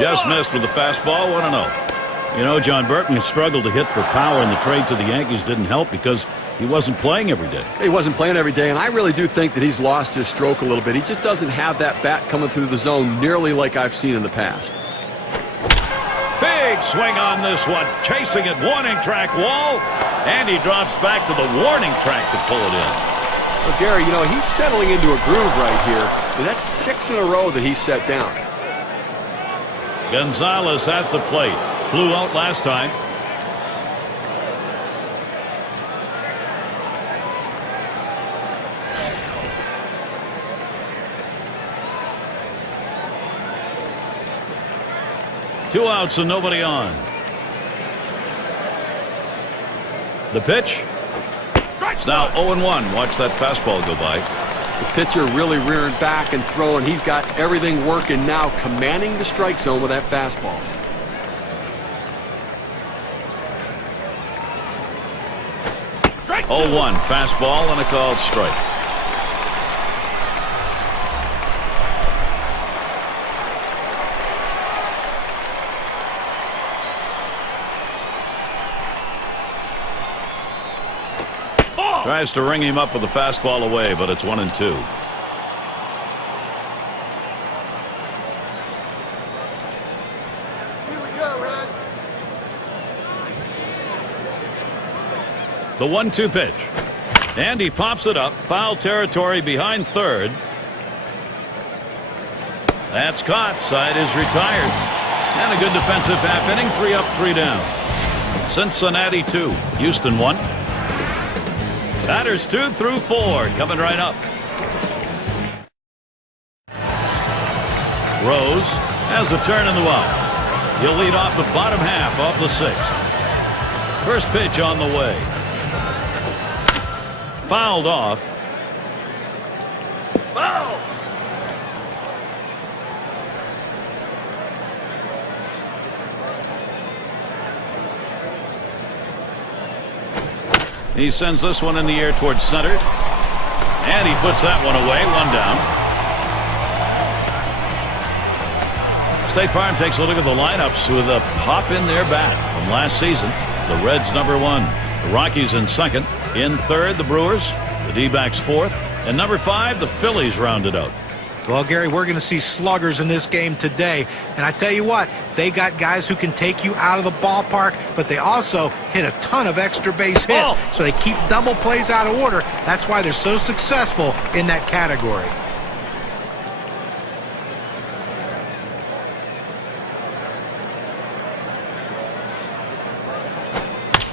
Just missed with the fastball. 1-0. You know, John Berkman struggled to hit for power, and the trade to the Yankees didn't help because he wasn't playing every day. He wasn't playing every day, and I really do think that he's lost his stroke a little bit. He just doesn't have that bat coming through the zone nearly like I've seen in the past. Big swing on this one. Chasing it. Warning track wall. And he drops back to the warning track to pull it in. Well, Gary, you know, he's settling into a groove right here. And that's 6 in a row that he's set down. Gonzalez at the plate. Flew out last time. Two outs and nobody on. The pitch. It's now 0-1. Watch that fastball go by. The pitcher really rearing back and throwing. He's got everything working now, commanding the strike zone with that fastball. Strike 0-1. Fastball and a called strike. Tries to ring him up with a fastball away, but it's 1-2. Here we go, Red. The 1-2 pitch. And he pops it up. Foul territory behind third. That's caught. Side is retired. And a good defensive half inning. 3 up, 3 down. Cincinnati 2. Houston 1. Batters 2 through 4 coming right up. Rose has the turn in the wild. He'll lead off the bottom half of the 6th. First pitch on the way. Fouled off. Foul. He sends this one in the air towards center. And he puts that one away. 1 down. State Farm takes a look at the lineups with a pop in their bat from last season. The Reds #1. The Rockies in 2nd. In 3rd, the Brewers. The D-backs 4th. And number 5, the Phillies rounded out. Well, Gary, we're going to see sluggers in this game today. And I tell you what, they got guys who can take you out of the ballpark, but they also hit a ton of extra base hits. So they keep double plays out of order. That's why they're so successful in that category.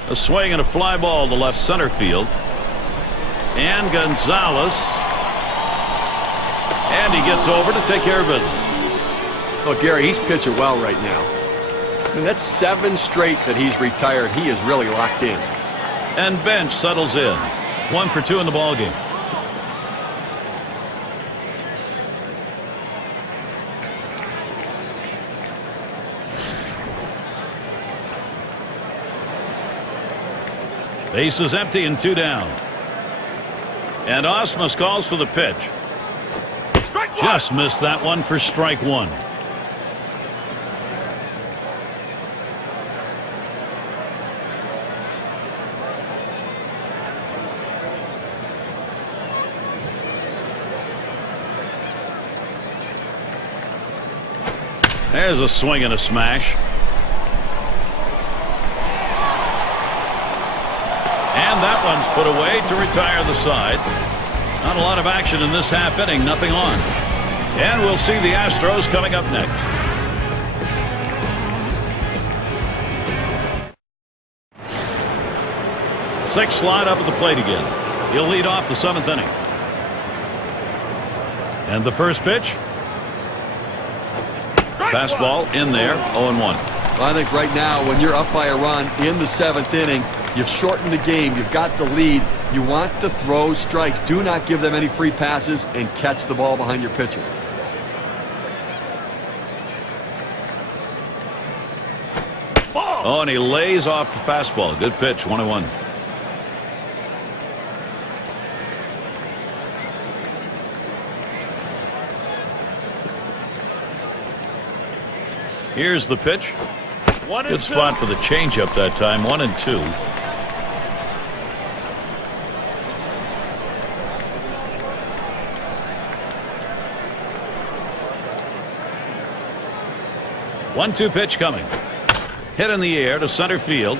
A swing and a fly ball to left center field. And Gonzalez. And he gets over to take care of business. Well, Gary, he's pitching well right now. I mean, that's 7 straight that he's retired. He is really locked in. And bench settles in. 1 for 2 in the ball game. Base is empty and 2 down. And Osmus calls for the pitch. Just missed that one for strike 1. There's a swing and a smash. And that one's put away to retire the side. Not a lot of action in this half inning, nothing on. And we'll see the Astros coming up next. Sixth slide up at the plate again. He'll lead off the 7th inning. And the first pitch. Fastball in there, 0-1. Well, I think right now, when you're up by a run in the 7th inning, you've shortened the game. You've got the lead. You want to throw strikes. Do not give them any free passes and catch the ball behind your pitcher. Oh, and he lays off the fastball. Good pitch, 1-1. Here's the pitch. Good spot for the changeup that time. 1-2. One-two pitch coming. Hit in the air to center field.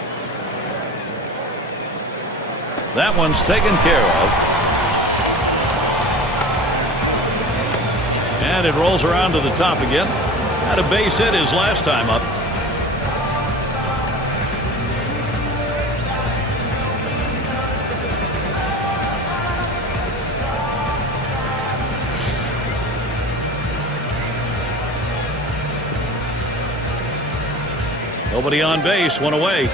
That one's taken care of. And it rolls around to the top again. Had a base hit his last time up. Nobody on base, 1 away.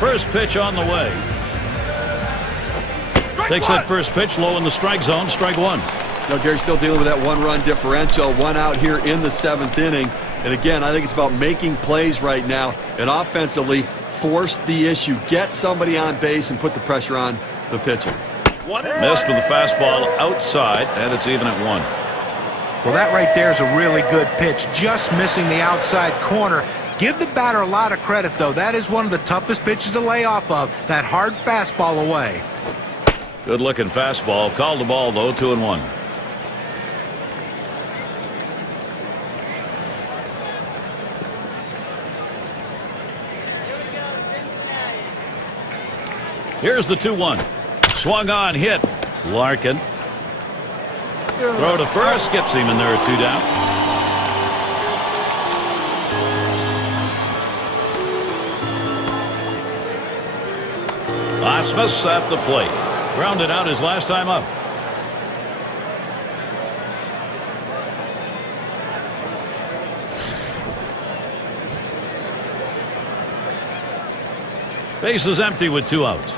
First pitch on the way. Takes that first pitch low in the strike zone, strike 1. Now, Gary's still dealing with that 1-run differential. 1 out here in the 7th inning. And again, I think it's about making plays right now and offensively force the issue. Get somebody on base and put the pressure on the pitcher. Missed with the fastball outside, and it's even at 1. Well, that right there is a really good pitch, just missing the outside corner. Give the batter a lot of credit, though. That is one of the toughest pitches to lay off of, that hard fastball away. Good looking fastball. Called the ball, though, 2-1. Here's the 2-1. Swung on, hit. Larkin. Throw to first, gets him, and there are 2 down. Osmus at the plate. Grounded out his last time up. Base is empty with 2 outs.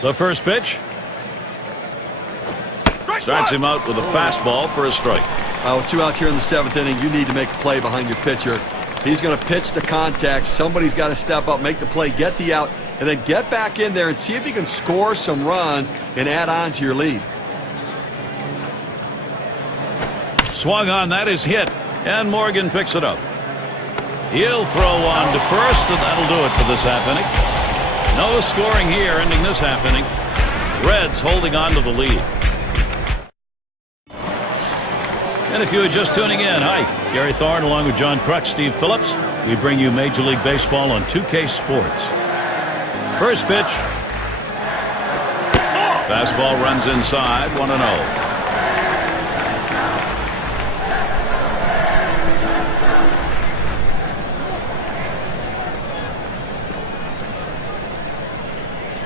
The first pitch. Starts him out with a fastball for a strike. With 2 outs here in the 7th inning, you need to make a play behind your pitcher. He's going to pitch to contact. Somebody's got to step up, make the play, get the out, and then get back in there and see if you can score some runs and add on to your lead. Swung on, that is hit, and Morgan picks it up. He'll throw on to first, and that'll do it for this half inning. No scoring here, ending this half inning. Reds holding on to the lead. And if you are just tuning in, hi, Gary Thorne along with John Kruk, Steve Phillips. We bring you Major League Baseball on 2K Sports. First pitch. Fastball runs inside, 1-0.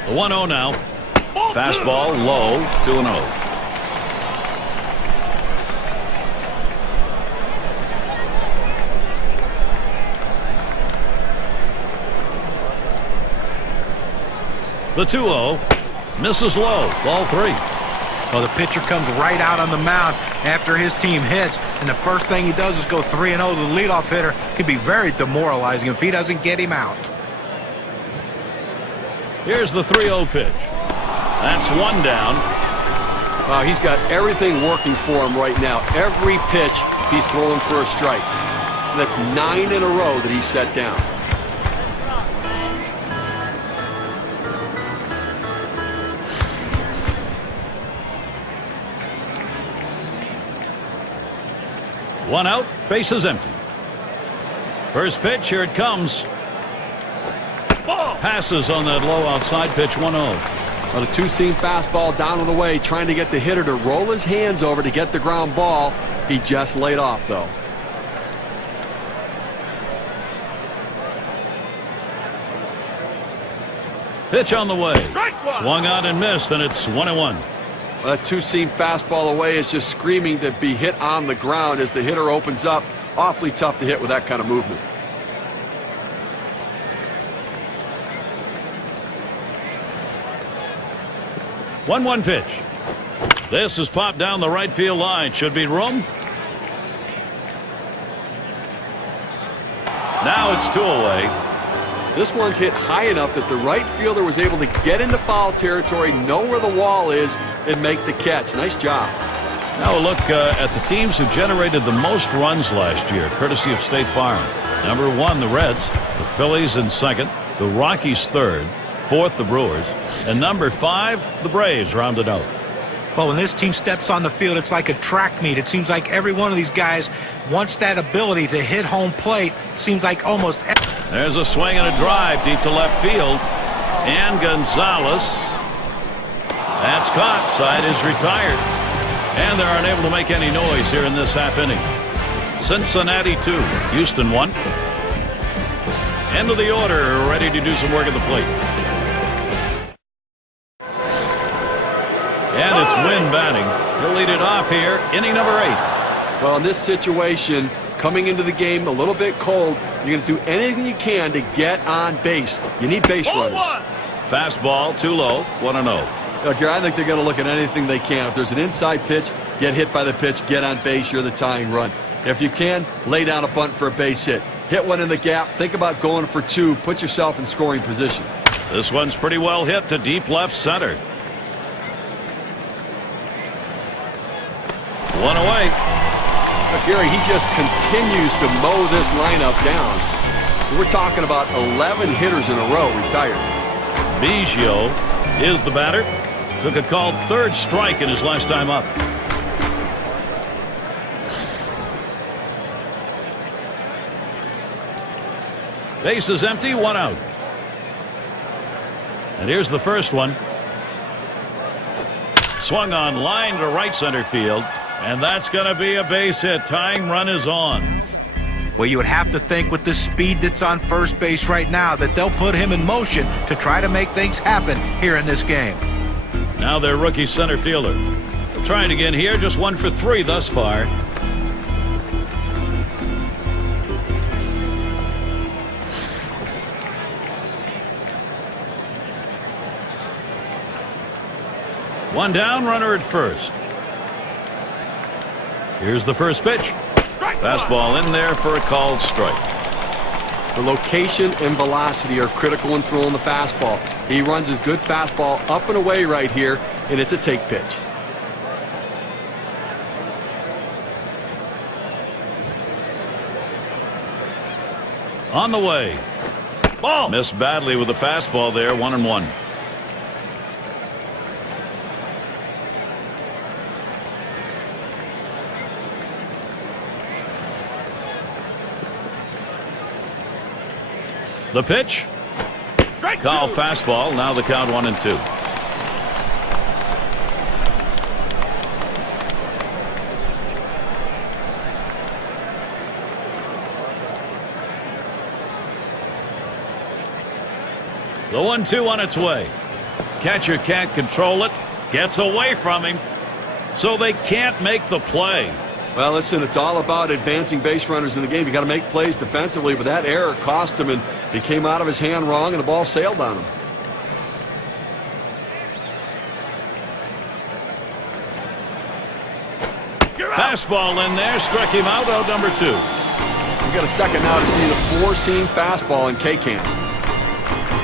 The 1-0 now. Fastball low, 2-0. The 2-0 misses low, ball 3. Well, the pitcher comes right out on the mound after his team hits, and the first thing he does is go 3-0 to the leadoff hitter. Could be very demoralizing if he doesn't get him out. Here's the 3-0 pitch. That's one down. He's got everything working for him right now. Every pitch he's throwing for a strike. And that's 9 in a row that he's set down. One out, bases empty. First pitch, here it comes. Passes on that low outside pitch, 1-0. Well, the two-seam fastball down on the way, trying to get the hitter to roll his hands over to get the ground ball. He just laid off, though. Pitch on the way. Swung out and missed, and it's 1-1. Well, that two-seam fastball away is just screaming to be hit on the ground as the hitter opens up. Awfully tough to hit with that kind of movement. One pitch. This is popped down the right field line. Should be room. Now it's 2 away. This one's hit high enough that the right fielder was able to get into foul territory, know where the wall is, and make the catch. Nice job. Now a look at the teams who generated the most runs last year, courtesy of State Farm. Number 1, the Reds. The Phillies in second. The Rockies third. Fourth, the Brewers. And number 5, the Braves rounded out. But when this team steps on the field, it's like a track meet. It seems like every one of these guys wants that ability to hit home plate. It seems like almost every... There's a swing and a drive deep to left field. And Gonzalez. That's caught. Side is retired. And they're unable to make any noise here in this half inning. Cincinnati 2, Houston 1. End of the order, ready to do some work at the plate. And it's Wynn batting. He'll lead it off here, inning number 8. Well, in this situation, coming into the game a little bit cold, you're going to do anything you can to get on base. You need base runners. Fastball, too low, 1-0. Look, here, I think they're going to look at anything they can. If there's an inside pitch, get hit by the pitch, get on base, you're the tying run. If you can, lay down a bunt for a base hit. Hit one in the gap, think about going for 2, put yourself in scoring position. This one's pretty well hit to deep left center. 1 away. But Gary, he just continues to mow this lineup down. We're talking about 11 hitters in a row retired. Biggio is the batter. Took a called third strike in his last time up. Base is empty, 1 out. And here's the first one. Swung on line to right center field. And that's going to be a base hit. Tying run is on. Well, you would have to think with the speed that's on first base right now that they'll put him in motion to try to make things happen here in this game. Now their rookie center fielder. Trying again here, just 1 for 3 thus far. One down, runner at first. Here's the first pitch. Fastball in there for a called strike. The location and velocity are critical when throwing the fastball. He runs his good fastball up and away right here, and it's a take pitch. On the way. Ball. Missed badly with the fastball there, 1-1. The pitch. Call fastball. Now the count 1-2. The 1-2 on its way. Catcher can't control it. Gets away from him. So they can't make the play. Well, listen, it's all about advancing base runners in the game. You got to make plays defensively, but that error cost him, and he came out of his hand wrong, and the ball sailed on him. Fastball in there, struck him out. Out number 2. We got a second now to see the four-seam fastball in K-Camp.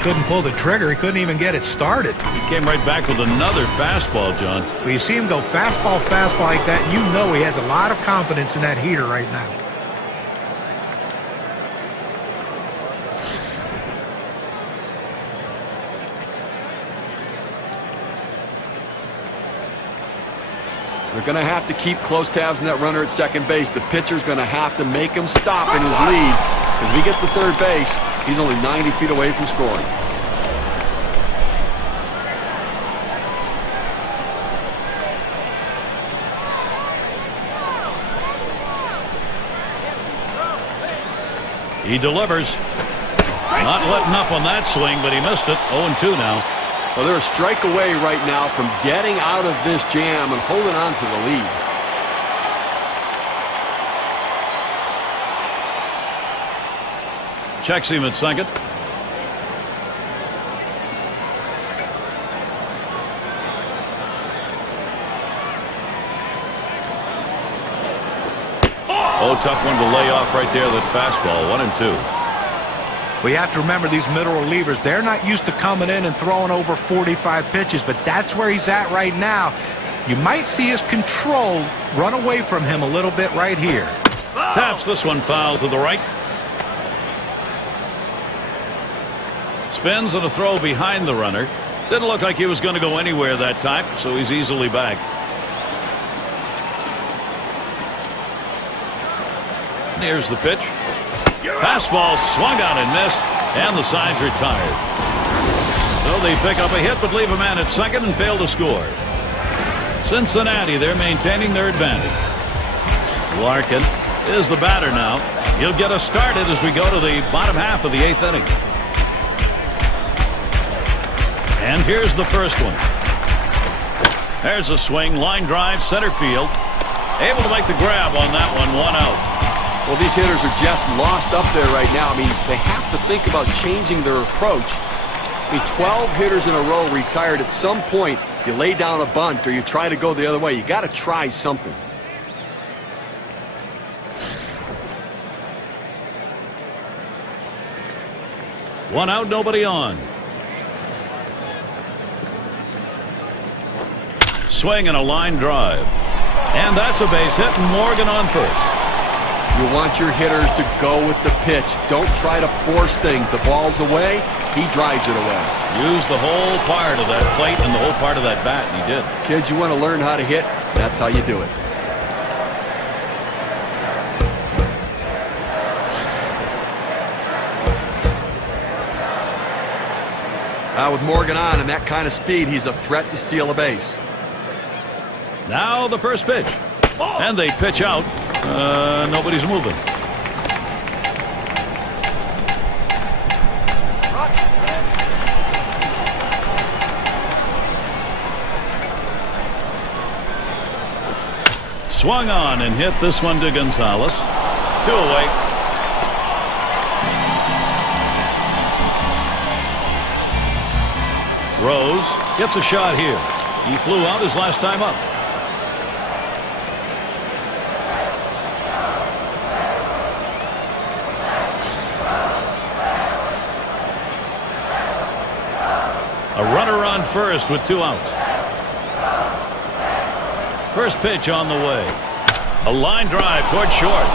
Couldn't pull the trigger. He couldn't even get it started. He came right back with another fastball, John. Well, you see him go fastball like that, and you know he has a lot of confidence in that heater right now. They're going to have to keep close tabs on that runner at second base. The pitcher's going to have to make him stop in his lead. If he gets to third base, he's only 90 feet away from scoring. He delivers. Not letting up on that swing, but he missed it. 0-2 now. Well, they're a strike away right now from getting out of this jam and holding on to the lead. Checks him at second. Oh, tough one to lay off right there, that fastball. 1-2. Well, you have to remember these middle relievers, they're not used to coming in and throwing over 45 pitches, but that's where he's at right now. You might see his control run away from him a little bit right here. Taps this one foul to the right. Spins and a throw behind the runner. Didn't look like he was going to go anywhere that time, so he's easily back. And here's the pitch. Fastball swung on and missed, and the side's retired. So they pick up a hit but leave a man at second and fail to score. Cincinnati, they're maintaining their advantage. Larkin is the batter now. He'll get us started as we go to the bottom half of the 8th inning. And here's the first one. There's a swing, line drive, center field. Able to make the grab on that one, 1 out. Well, these hitters are just lost up there right now. I mean, they have to think about changing their approach. I mean, 12 hitters in a row retired. At some point, you lay down a bunt or you try to go the other way. You got to try something. One out, nobody on. Swing and a line drive. And that's a base hit, and Morgan on first. You want your hitters to go with the pitch. Don't try to force things. The ball's away, he drives it away. Use the whole part of that plate and the whole part of that bat, and he did. Kids, you want to learn how to hit? That's how you do it. With Morgan on and that kind of speed, he's a threat to steal a base. Now the first pitch. And they pitch out. Nobody's moving. Swung on and hit this one to Gonzalez. 2 away. Rose gets a shot here. He flew out his last time up. A runner on first with 2 outs. First pitch on the way. A line drive toward short.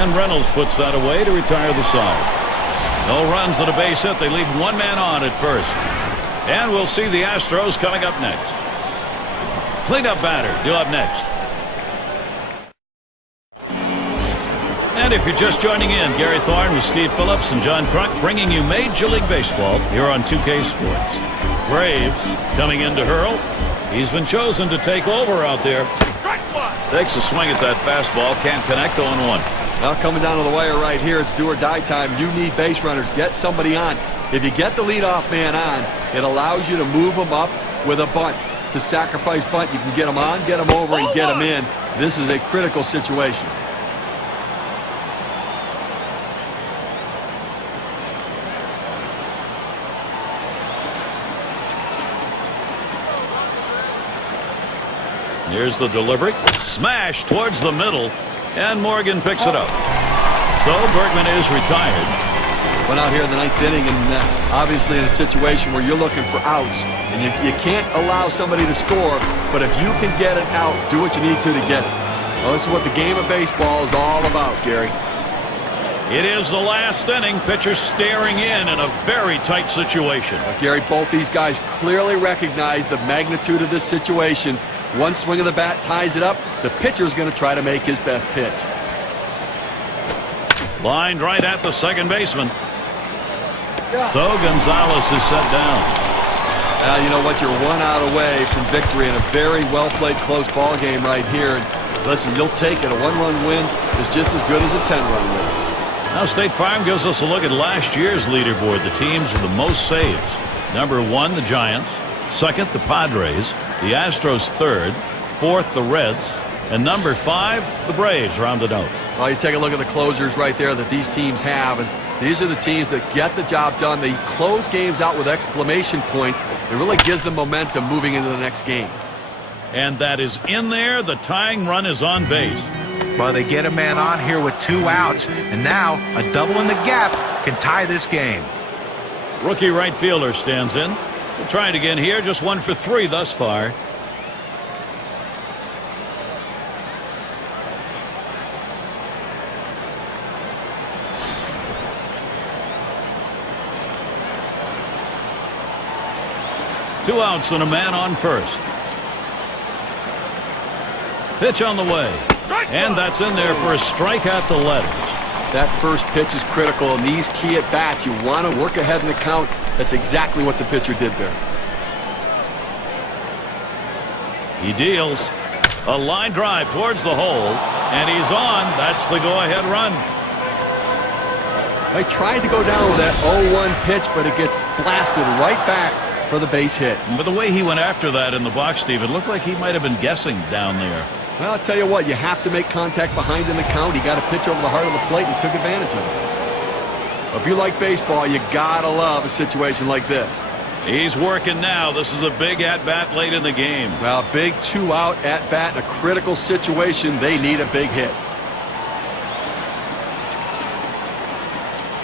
And Reynolds puts that away to retire the side. No runs and a base hit. They leave 1 man on at first. And we'll see the Astros coming up next. Cleanup batter due up next. And if you're just joining in, Gary Thorne with Steve Phillips and John Kruk bringing you Major League Baseball here on 2K Sports. Braves coming in to hurl. He's been chosen to take over out there. Takes a swing at that fastball. Can't connect. 0-1. Now coming down to the wire right here, it's do or die time. You need base runners. Get somebody on. If you get the leadoff man on, it allows you to move them up with a bunt. To sacrifice bunt, you can get them on, get them over, and get them in. This is a critical situation. Here's the delivery. Smash towards the middle. And Morgan picks it up. So Bergman is retired. Went out here in the 9th inning, and obviously in a situation where you're looking for outs. And you can't allow somebody to score, but if you can get it out, do what you need to get it. Well, this is what the game of baseball is all about, Gary. It is the last inning. Pitcher staring in a very tight situation. Gary, both these guys clearly recognize the magnitude of this situation. One swing of the bat ties it up. The pitcher's going to try to make his best pitch. Lined right at the second baseman. So Gonzalez is set down. You know what? You're 1 out away from victory in a very well-played close ball game right here. And listen, you'll take it. A 1-run win is just as good as a 10-run win. Now State Farm gives us a look at last year's leaderboard. The teams with the most saves. Number 1, the Giants. Second, the Padres. The Astros third. Fourth, the Reds. And number 5, the Braves rounded out. Well, you take a look at the closers right there that these teams have, and these are the teams that get the job done. They close games out with exclamation points. It really gives them momentum moving into the next game. And that is in there. The tying run is on base. Well, they get a man on here with 2 outs, and now a double in the gap can tie this game. Rookie right fielder stands in. We'll try it again here. Just 1 for 3 thus far. Two outs and a man on first. Pitch on the way. And that's in there for a strike at the letters. That first pitch is critical in these key at-bats. You want to work ahead in the count. That's exactly what the pitcher did there. He deals a line drive towards the hole, and he's on. That's the go-ahead run. I tried to go down with that 0-1 pitch, but it gets blasted right back for the base hit. But the way he went after that in the box, Steve, it looked like he might have been guessing down there. Well, I'll tell you what, you have to make contact behind in the count. He got a pitch over the heart of the plate and took advantage of it. If you like baseball, you gotta love a situation like this. He's working now. This is a big at-bat late in the game. Well, a big 2-out at-bat in a critical situation. They need a big hit.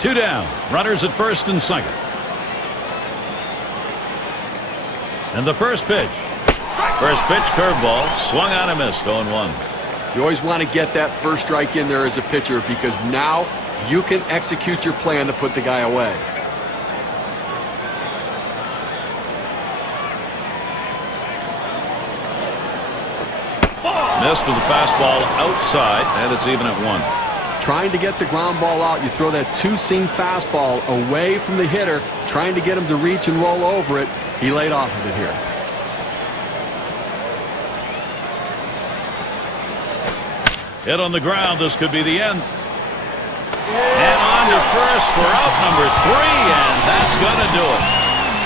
2 down. Runners at first and second. And the first pitch. First pitch, curveball. Swung on and missed. 0-1. You always want to get that first strike in there as a pitcher because now you can execute your plan to put the guy away. Missed with the fastball outside, and it's even at 1. Trying to get the ground ball out, you throw that 2-seam fastball away from the hitter, trying to get him to reach and roll over it. He laid off of it here. Hit on the ground. This could be the end. And on to first for out number 3, and that's going to do it.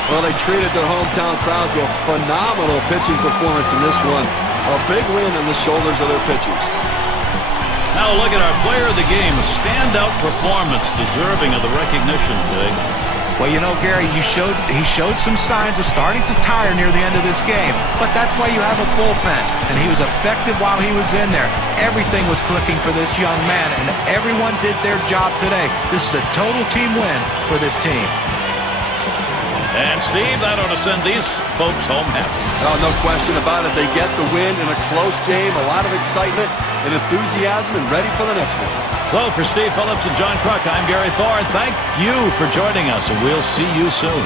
Well, they treated their hometown crowd to a phenomenal pitching performance in this one. A big win on the shoulders of their pitchers. Now look at our player of the game. A standout performance deserving of the recognition today. Well, you know, Gary, he showed some signs of starting to tire near the end of this game, but that's why you have a bullpen, and he was effective while he was in there. Everything was clicking for this young man, and everyone did their job today. This is a total team win for this team. And, Steve, that ought to send these folks home happy. Oh, no question about it. They get the win in a close game, a lot of excitement and enthusiasm, and ready for the next one. So, for Steve Phillips and John Kruk, I'm Gary Thorne. Thank you for joining us, and we'll see you soon.